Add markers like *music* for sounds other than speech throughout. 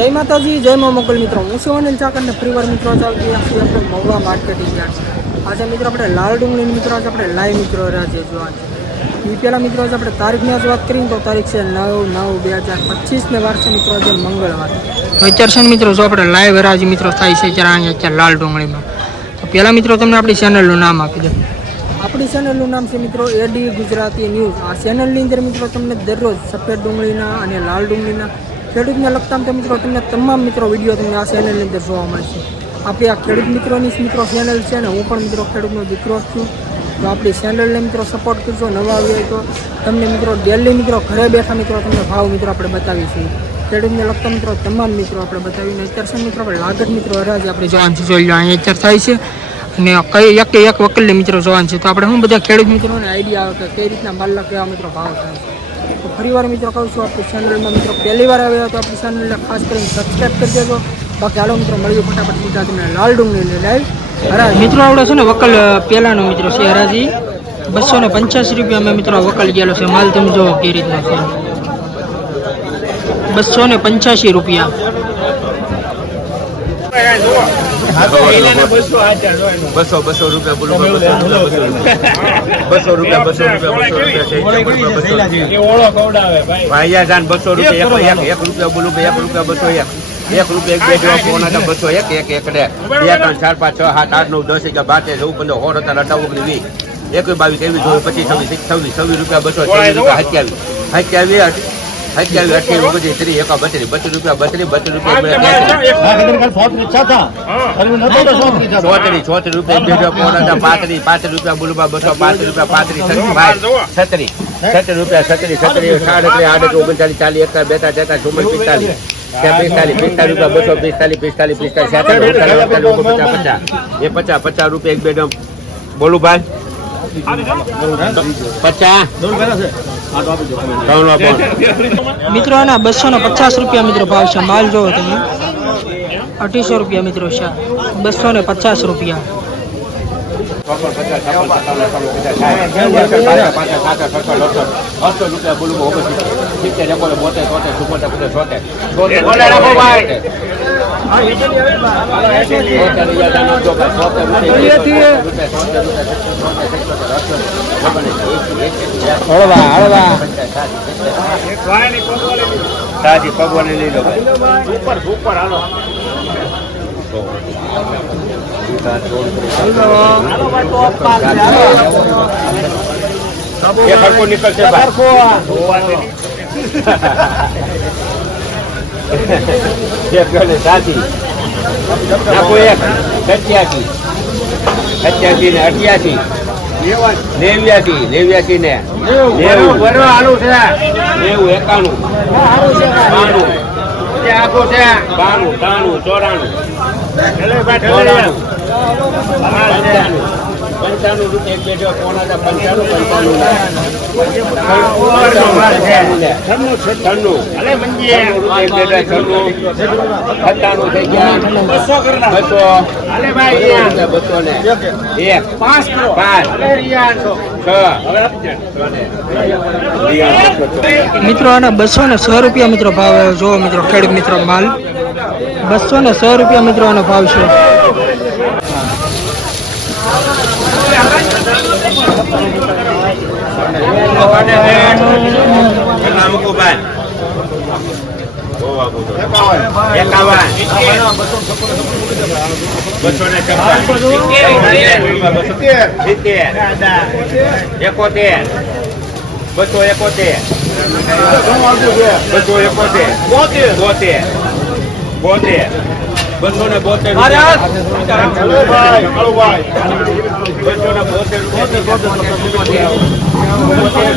જય માતાજી, જય મા મોગલ મિત્રો. હું છું અનિલ ચાકરને ફરીવાર મિત્રો ચાલતી આખી આપણે મહુવા માર્કેટિંગ યાર્ડ. આજે મિત્રો આપણે લાલ ડુંગળી મિત્રો, આજે આપણે લાઈવ મિત્રો રાજ્ય જોવા એ પહેલાં મિત્રો, આજે આપણે તારીખની આજે વાત કરીએ તો તારીખ છે નવ નવ બે હજાર પચીસને વાર છે મિત્રો આજે મંગળવાર. અત્યારે છે મિત્રો, જો આપણે લાઈવ હરાજી મિત્રો થાય છે જ્યારે અહીંયા અત્યારે લાલ ડુંગળીમાં. તો પહેલાં મિત્રો, તમને આપણી ચેનલનું નામ આપી દઉં. આપણી ચેનલનું નામ છે મિત્રો એડી ગુજરાતી ન્યૂઝ. આ ચેનલની અંદર મિત્રો તમને દરરોજ સફેદ ડુંગળીના અને લાલ ડુંગળીના ખેડૂતને લગતા તો મિત્રો તમને તમામ મિત્રો વીડિયો તમને આ ચેનલની અંદર જોવા મળશે. આપણી આ ખેડૂત મિત્રોની મિત્રો ચેનલ છે ને હું પણ મિત્રો ખેડૂતનો દીકરો છું. તો આપણી ચેનલને મિત્રો સપોર્ટ કરજો, નવા આવી તો તમને મિત્રો ડેલી મિત્રો ઘરે બેઠા મિત્રો તમને ભાવ મિત્રો આપણે બતાવીશું. ખેડૂતને લગતા મિત્રો તમામ મિત્રો આપણે બતાવીને અત્યારે મિત્રો આપણે લાગત મિત્રો હરાજી આપણે જોવાનું છે. જોઈ લો અહીંયા અત્યારે થાય છે. અને કઈ એક એક વકીલને મિત્રો જોવાનું છે. તો આપણે હું બધા ખેડૂત મિત્રોને આઈડિયા આવે કે કઈ રીતના માલ કેવા મિત્રો ભાવ થાય છે. તો ફરીવાર મિત્રો કહું છું આપણી ચેનલમાં મિત્રો પહેલી વાર આવ્યા તો આપણી ચેનલને ખાસ કરીને સબસ્ક્રાઈબ કરી દેજો. બાકી હાલો મિત્રો, મળીએ ફટાફટ મિત્રો તમને લાલ ડુંગળી લાઈવ હરા મિત્રો આવડે છે ને વકલ પહેલાંનો મિત્રો છે હરાજી. બસો ને પંચ્યાસી રૂપિયા મેં મિત્રો વકલ ગયેલો છે, માલ તમે જોવો કઈ રીતના છે. બસો ને પંચ્યાસી રૂપિયા. બસો બસો રૂપિયા બોલો બસો રૂપિયા બસો રૂપિયા. બસો જાન બસો રૂપિયા એક રૂપિયા બોલું એક રૂપિયા બસો એક. એક રૂપિયા એક બે જેવા પોણા હતા બસો એક એક એક બે ત્રણ ચાર પાંચ છ સાત આઠ નવ દસ અગિયાર બાર તેર ચૌદ પંદર સોળ હતા અઢાર ઓગણીસ વીસ. એકવીસ બાવીસ ત્રેવીસ ચોવીસ પચીસ છવ્વીસ છવ્વીસ છવ્વીસ રૂપિયા બસો છવ્વીસ રૂપિયા સત્યાવીસ સત્યાવીસ સત્યાવીસ અઠ્યાવીસ બધી ત્રીસ એકા બત્રીસ બત્રીસ રૂપિયા બત્રીસ બત્રીસ રૂપિયા ચોત્રીસ ચોત્રીસ રૂપિયા બે હજાર પોણા હતા પાંત્રીસ પાંત્રીસ રૂપિયા બોલુબા બસો પાંત્રીસ રૂપિયા પાંત્રીસ છત્રીસ છત્રીસ રૂપિયા છત્રીસ છત્રીસ સાડત્રીસ આડત્રીસ ઓગણચાલીસ ચાલીસ એકતા બેતા તેતા ચુમ્માલીસ પિસ્તાલીસ પિસ્તાલીસ પિસ્તાલીસ રૂપિયા બસો પિસ્તાલીસ પિસ્તાલીસ પિસ્તાલીસ પચાસ પચાસ એ પચાસ પચાસ રૂપિયા એક બેડમ. બોલું ભાઈ? પચાસ. મિત્રો એના બસો ને પચાસ રૂપિયા મિત્રો ભાવ છે માલ જોવો તમે અઢીસો રૂપિયા મિત્રો છે બસો ને પચાસ રૂપિયા સાજી ભગવાન લઈ લો હાલો. એ ખડકો નીકળશે સાચી *laughs* નાખો એક સત્યાસી સત્યાસી ને અઠ્યાસી. નેવ્યાસી નેવ્યાસી ને નેવું. નેવું એકાણું. બાણું. આખો છે. બાણું ત્રાણું ચોરાણું. ચોરાણું. પંચાણું પંચાણું રૂપિયા એક બેઠો પોણા હતા પંચાણું પંચાણું. છન્નું છે. છન્નું. રૂપિયા એક બેઠા છન્નું. સત્તાણું થઈ ગયા. બસો બસો. બસો ને એક. પાંચ પાંચ. મિત્રો આના બસો ને સો રૂપિયા મિત્રો ભાવ જોવો મિત્રો ખેડૂત મિત્રો માલ. બસો ને સો રૂપિયા મિત્રો આનો ભાવ છે એકાવન બસો ને છપ્પન સિત્તેર એકોતેર બસો એકોતેર બસો એકોતેર બોતેર બોતેર બસો ને બોતેર બસો ને બોતેર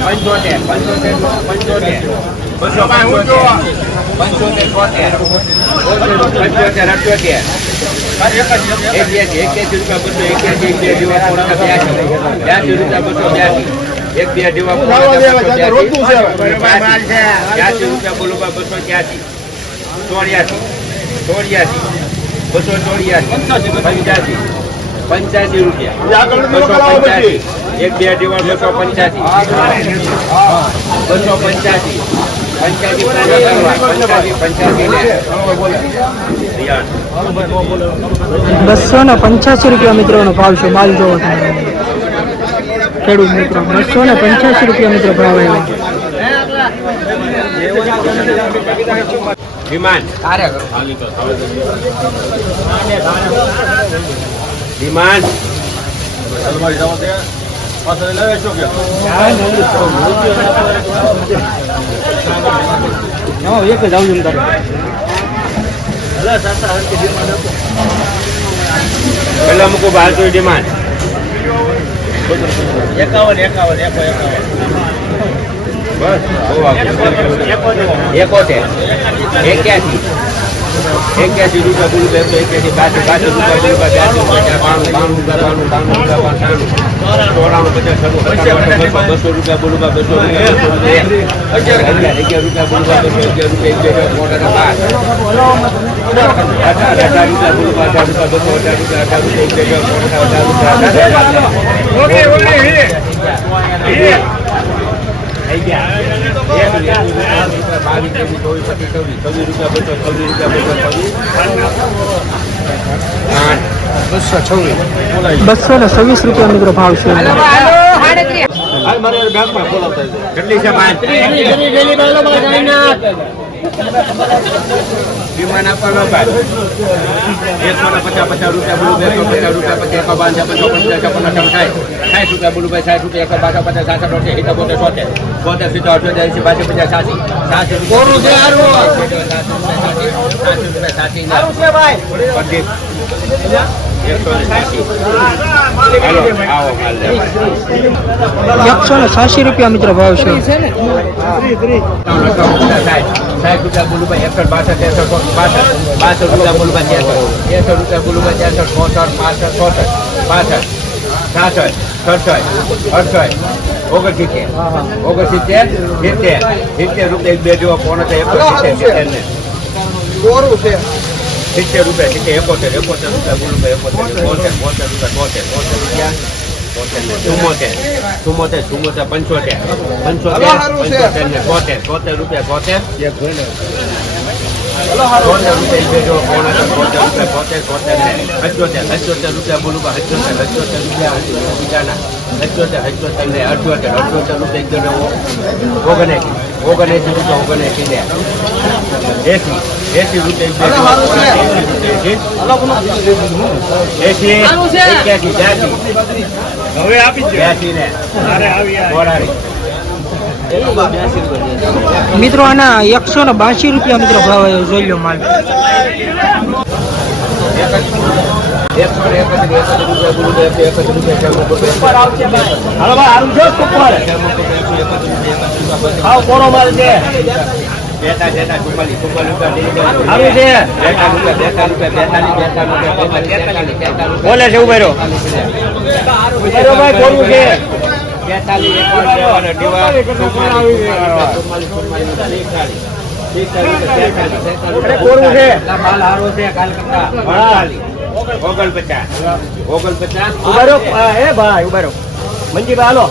પંચોતેર પંચોતેર પંચોતેર બસો પંચોતેર બોતેર પંચોતેર અઠ્યોતેર એક્યાસી એક્યાસી રૂપિયા બસો એક્યાસી એક બે જેવા પોણા બ્યાસી રૂપિયા બસો બ્યાસી એક બે જેવા પોણા રૂપિયા બોલો બસો ત્યાસી ચોર્યાસી ચોર્યાસી બસો ચોર્યાસી પંચ્યાસી પંચ્યાસી રૂપિયા. બસો પંચ્યાસી. એક બે બસો પંચ્યાસી. બસો પંચ્યાસી. પંચ્યાસી પંચ્યાસી પંચ્યાસી ને. રિયાન. બસો ને પંચ્યાસી રૂપિયા મિત્રોનો ભાવ છે માલ જોવો ખેડૂત મિત્રો બસો ને પંચ્યાસી રૂપિયા મિત્રો ભાવ આવ્યો. વિમાન વિમાન એક જ આવું પેલા મૂકું બારસો ડિમાન્ડ એકાવન એકાવન એકો એકાવન. એકોતેર એક્યાસી રૂપિયા બોલું તો એકસો એક્યાસી રૂપિયા બોલું બ્યાસી રૂપિયા બાણું બાણું રૂપિયા બાણું બાણું રૂપિયા બસો રૂપિયા બોલું બા બસો રૂપિયા રૂપિયા બોલું બા બસો રૂપિયા બે મોટા બાર અઢાર રૂપિયા બોલું બા બસો અઢાર રૂપિયા બે રૂપિયા બસો ને છવ્વીસ રૂપિયા મિત્રો ભાવ છે. કેટલી વિમાન આપવાનો ભાઈ એકસો ને પચાસ પચાસ રૂપિયા બોલું એકસો પચાસ રૂપિયા પછી એકો બાંધ પચાસ પચાસ છપ્પન અઠાવન સાઠ સાઠ રૂપિયા બોલું ભાઈ સાઠ રૂપિયા એકસો બાસા પચાસ સાસઠ અઠ્યાસી સિત્તેર બોતેર સોતેર બોતેર સિત્તેર અઠ્યોતેર એંસી બાસી પચાસ સાસી. સાસી રૂપિયા. સાસી એકસો ને સાસી. લેવા. એકસો ને છ્યાસી રૂપિયા મિત્રો ભાવ છે. રૂપિયા બોલુભાઈ એકસઠ બાસઠ ત્રેસઠ બાસઠ બાસઠ રૂપિયા બોલુભાઈ ત્રેસઠ ત્રેસઠ રૂપિયા બોલુભાઈ ત્રેસઠ ચોસઠ સિત્તેર રૂપિયા એક બે જેવો ફોન હતો એકસો સિત્તેર સિત્તેર ને સિત્તેર રૂપિયા સિત્તેર એકોતેર એકોતેર રૂપિયા બોલુભાઈ એકોતેર બોતેર બોતેર રૂપિયા બોતેર બોતેર રૂપિયા ચુમ્મોતેર ચુમ્મોતેર ચુમ્મોતેર પંચોતેર પંચોતેર પંચોતેર ને તોતેર તોતેર રૂપિયા તોતેર તોતેર રૂપિયા તોતેર તોતેર ને હચોતેર હચોતેર રૂપિયા બોલું હચોતેર હચોતેર રૂપિયા બીજાના હચોતેર હચોતેર ને અઠોતેર અઠોતેર રૂપિયા ઓગણએક ઓગણએસી રૂપિયા ઓગણએસી ને એસી એસી રૂપિયા હવે આપી બ્યાસી ને. ચોરાણી મિત્રો, આના એકસો ને બાસી રૂપિયા મિત્રો ભાવ જોઈ લો માલ બોલે છે ઉભેરો છે. કોરું છે. કાલ ઓગણપચાસ ઓગણપચાસ ઉભેરો હે ભાઈ ઉભેરો મંજીભાઈ હાલો.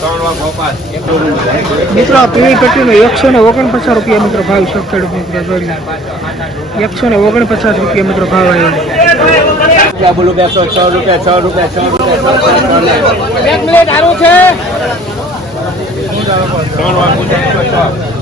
ત્રણ વાર ગોપાલ. મિત્રો આ પટ્ટીનો એકસો ને ઓગણપચાસ રૂપિયા મિત્રો ભાવ સત્તર લો. એકસો ને ઓગણપચાસ રૂપિયા મિત્રો ભાવ આવ્યો રૂપિયા બોલું છ રૂપિયા છ રૂપિયા છ રૂપિયા છ રૂપિયા એક મિનિટ હારું છે. ત્રણ વાર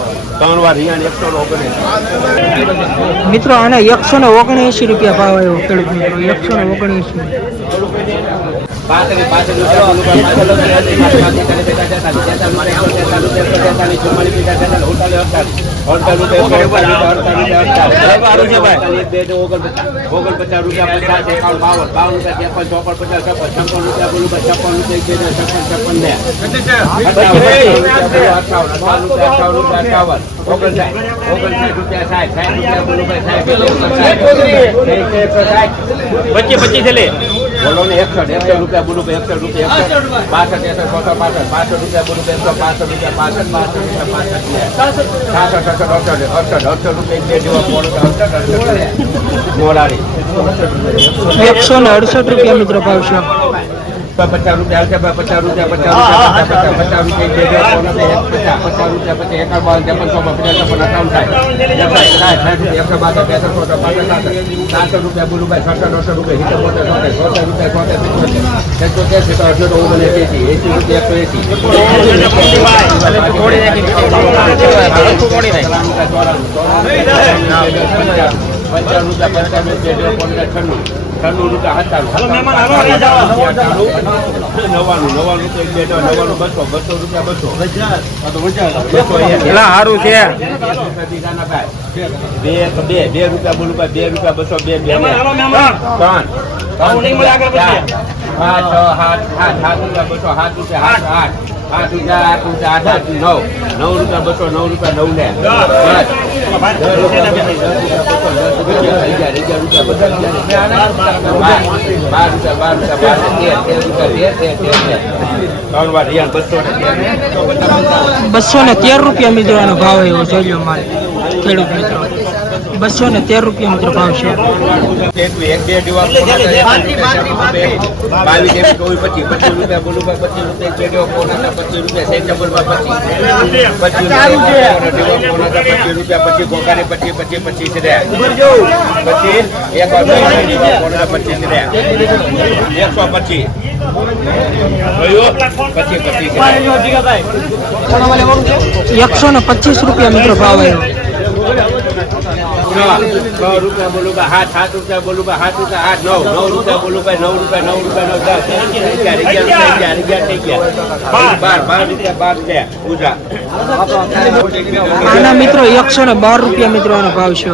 ત્રણ વાર રિયાણ એકસો ઓગણસી મિત્રો આને એકસો ને ઓગણએંશી રૂપિયા ભાવ આવ્યો ખેડૂત મિત્રો એકસો ને ઓગણએંશી ઓગણપચાસ રૂપિયા પચાસ એકાવન બાવન બાવન રૂપિયા ત્રેપન ચોપન પચાસ છપ્પન છપ્પન રૂપિયા બોલું છપ્પન રૂપિયા છપ્પન છપ્પન ને અઠાવન અઠાવન રૂપિયા અઠાવન ઓગણસાઠ ઓગણસાઠ રૂપિયા સાઠ સાઠ રૂપિયા બોલું સાહેબ પચીસ પચીસ બોલો ને એકસઠ એકસઠ રૂપિયા બોલું એકસઠ રૂપિયા એકસઠ. બાસઠ એકસઠ છસો પાસઠ પાસઠ રૂપિયા બોલું ભાઈ એકસો પાસઠ રૂપિયા પાસઠ પાસઠ રૂપિયા પાસઠ ને સાસઠ અડસઠ અડસઠ રૂપિયા બે જેવા પોણો અડસઠ અડસઠ એકસો ને અડસઠ રૂપિયા મિત્રો ભાવ છે પચાસ રૂપિયા આવશે પચાસ રૂપિયા પચાસ રૂપિયા પચાસ રૂપિયા પોણો પચાસ પચાસ રૂપિયા પછી એકાવન બાર ત્રેપન ચોપન પચાસ છપ્પન અકાઉન્ટ થાય એકસો બાસઠ ચોસઠ સાતસો રૂપિયા બોલું ભાઈ સડસઠ અડસઠ રૂપિયા સિત્તેર ચોતેર રૂપિયા પિત્તોતેર એકસો તેસી તો અડસઠ ઓગણ એસી એસી રૂપિયા એકસો એસી પંચાવન રૂપિયા પંચાવન નવ્વાણું રૂપિયા બે નવ્વાણું બસો બસો રૂપિયા બસો. બસો સારું છે. બે બે બે રૂપિયા બોલું બે રૂપિયા બસો બે બે ત્રણ. ત્રણ. પાંચ છ સાત આઠ સાત રૂપિયા બસો સાત રૂપિયા આઠ આઠ. આઠ રૂપિયા આઠ રૂપિયા આઠ આઠ નવ નવ રૂપિયા બસો નવ રૂપિયા નવ ને બાર, રૂપિયા બાર રૂપિયા બાર તેર તેર રૂપિયા તેર તેર બસો ને તેર રૂપિયા મિત્રોનો ભાવ એવો જોઈ લો મારે ખેડૂત મિત્રો. બસો ને તેર રૂપિયા મિત્રો ભાવ છે. એકસો પચીસ. એકસો ને પચીસ રૂપિયા મિત્રો ભાવ આવ્યો રૂપિયા બોલું ભાઈ હાથ સાત રૂપિયા બોલું ભાઈ સાત રૂપિયા આઠ નવ નવ રૂપિયા બોલું ભાઈ નવ રૂપિયા નવ રૂપિયા નવ દસ અગિયાર અગિયાર રૂપિયા અગિયાર થઈ ગયા. બાર. બાર રૂપિયા બાર પૂજા. મિત્રો એકસો ને બાર રૂપિયા મિત્રો ભાવ છે.